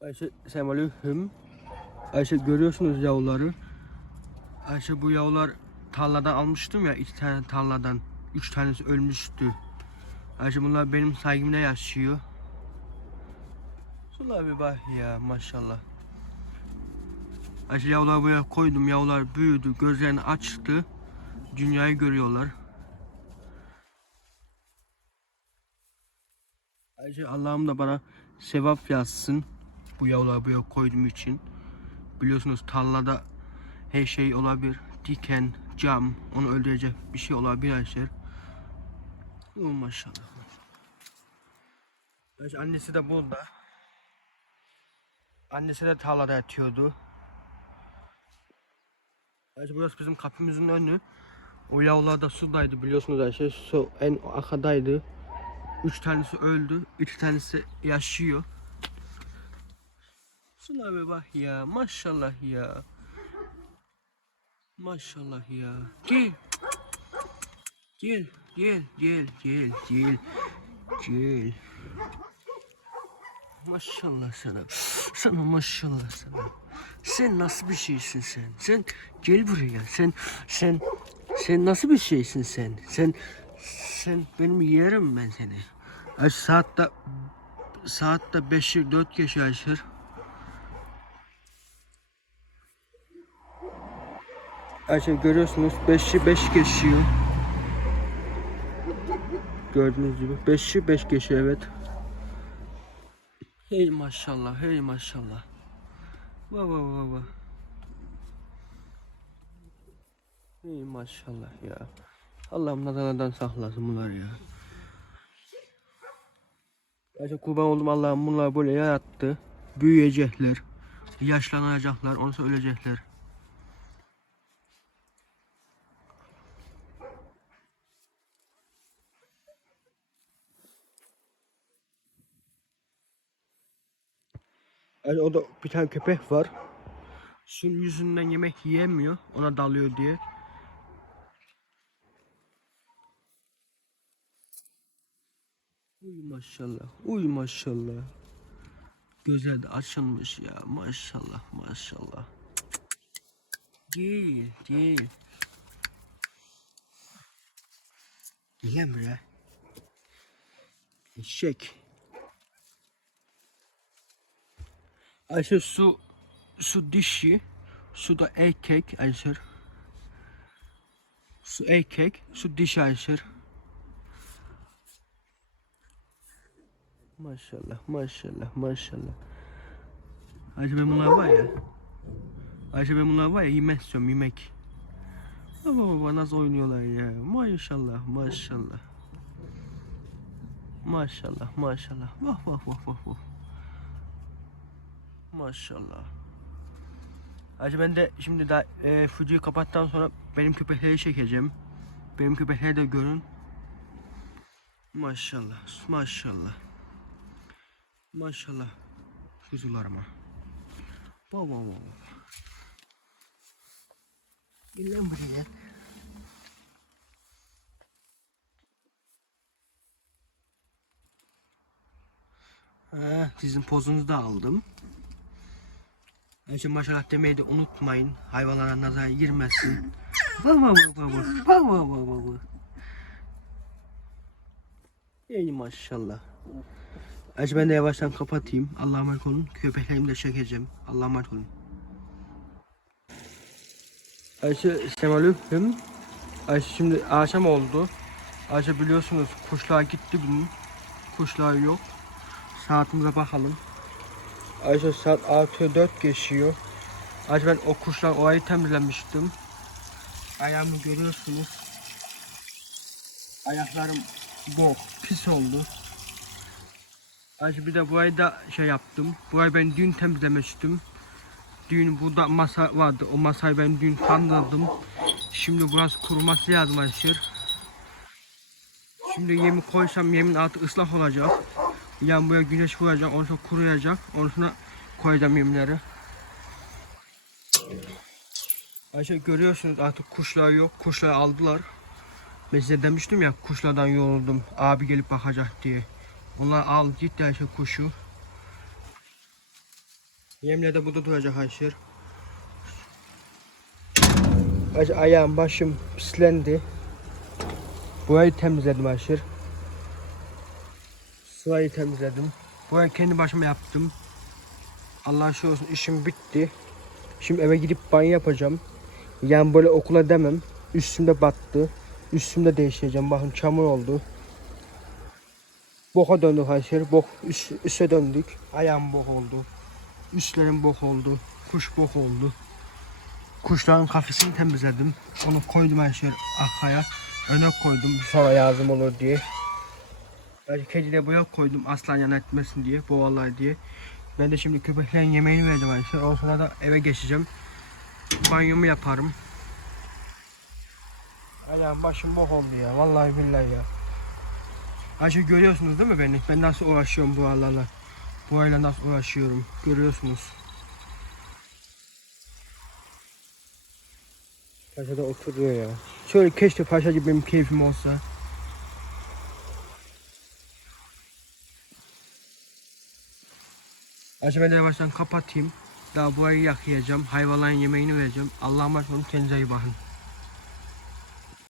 Ayşe selamünaleyküm. Ayşe görüyorsunuz yavruları. Ayşe bu yavrular tarladan almıştım ya iki tane tarladan. Üç tanesi ölmüştü. Ayşe bunlar benim saygımda yaşıyor. Şunlar bir bak ya maşallah. Ayşe yavruları buraya koydum. Yavrular büyüdü. Gözlerini açtı. Dünyayı görüyorlar. Ayşe Allah'ım da bana sevap yazsın. Bu yavruları buraya koyduğum için. Biliyorsunuz tarlada her şey olabilir. Diken, cam, onu öldürecek bir şey olabilir Ayşe. Oh, maşallah. Ayşe annesi de burada. Annesi de tarlada yatıyordu. Ayşe burası bizim kapımızın önü. O yavrular da sudaydı biliyorsunuz Ayşe. Su en arkadaydı. Üç tanesi öldü. İki tanesi yaşıyor. Şuna bir bak ya. Maşallah ya. Maşallah ya. Gel. Gel. Gel. Gel. Gel. Gel. Gel. Maşallah sana. Sana maşallah sana. Sen nasıl bir şeysin sen? Sen gel buraya. Sen sen sen nasıl bir şeysin sen? Sen sen benim yerim ben seni. Ay saatte saatte 5 4 geç yaşır. Ayşe görüyorsunuz 5'i 5 geçiyor. Gördüğünüz gibi 5'i 5 geçiyor evet. Hey maşallah hey maşallah. Va va va va. Hey maşallah ya. Allah'ım nazarlardan saklasın bunlar ya. Ayşe kurban oldum Allah'ım bunlar böyle yarattı. Büyüyecekler. Yaşlanacaklar. Ondan ölecekler. Yani o bir tane köpek var. Şunun yüzünden yemek yiyemiyor. Ona dalıyor diye. Uy maşallah. Uy maşallah. Gözler de açılmış ya. Maşallah maşallah. Gel gel. Gel buraya. Eşek. Ayşe su su dişi, su da erkek Ayşe. Su erkek, su dişi Ayşe. Maşallah, maşallah, maşallah. Ayşe ben bunlar var ya. Ayşe ben bunlar var ya yemek istiyorum yemek. Baba baba nasıl oynuyorlar ya. Maşallah, maşallah. Maşallah, maşallah. Vah vah vah vah vah. Maşallah. Hacı ben de şimdi daha e, Fuji'yi kapattıktan sonra benim köpekleri çekeceğim. Benim köpekleri de görün. Maşallah, maşallah. Maşallah. Kuzularıma. Baba baba. Gel lan buraya. Ha, sizin pozunuzu da aldım. Önce maşallah demeyi de unutmayın. Hayvanlara nazar girmesin. Baba baba baba. Baba baba baba. Ey maşallah. Önce ben de yavaştan kapatayım. Allah'a emanet olun. Köpeklerimi de çekeceğim. Allah'a emanet olun. Ayşe selamünaleyküm. Ayşe şimdi akşam oldu. Ayşe biliyorsunuz kuşlar gitti bunun. Kuşlar yok. Saatimize bakalım. Ayşe saat 6 4 geçiyor. Ayşe ben o kuşlar orayı temizlemiştim. Ayağımı görüyorsunuz. Ayaklarım bok, pis oldu. Ayşe bir de burayı da şey yaptım. Burayı ben dün temizlemiştim. Dün burada masa vardı. O masayı ben dün kandırdım. Şimdi burası kuruması lazım Ayşe. Şimdi yemi koysam yemin altı ıslah olacak. Yani buraya güneş vuracak, ondan sonra kuruyacak. Ondan sonra koyacağım yemleri. Ayşe görüyorsunuz artık kuşlar yok. Kuşları aldılar. Ben size demiştim ya kuşlardan yoruldum. Abi gelip bakacak diye. Onlar al gitti Ayşe kuşu. Yemle de burada duracak. Ayşer ayağım başım pislendi. Burayı temizledim Ayşer. Sırayı temizledim. Burayı kendi başıma yaptım. Allah şükür olsun işim bitti. Şimdi eve gidip banyo yapacağım. Yani böyle okula demem. Üstümde battı. Üstümde değiştireceğim. Bakın çamur oldu. Boka döndük Ayşer. Bok üst, üste döndük. Ayağım bok oldu. Üstlerim bok oldu. Kuş bok oldu. Kuşların kafesini temizledim. Onu koydum Ayşer arkaya. Öne koydum sonra lazım olur diye. Belki kedide boya koydum aslan yan etmesin diye, boğalar diye. Ben de şimdi köpeklerin yemeğini vereceğim Ayşe. Ondan sonra da eve geçeceğim. Banyomu yaparım. Ayağım başım bok oldu ya. Vallahi billahi ya. Ayşe görüyorsunuz değil mi beni? Ben nasıl uğraşıyorum bu aralarla. Bu ayla nasıl uğraşıyorum. Görüyorsunuz. Paşa da oturuyor ya. Şöyle keşke paşa gibi benim keyfim olsa. De yavaştan kapatayım. Daha burayı yakayacağım. Hayvanların yemeğini vereceğim. Allah'a emanet olun. Kendinize iyi bakın.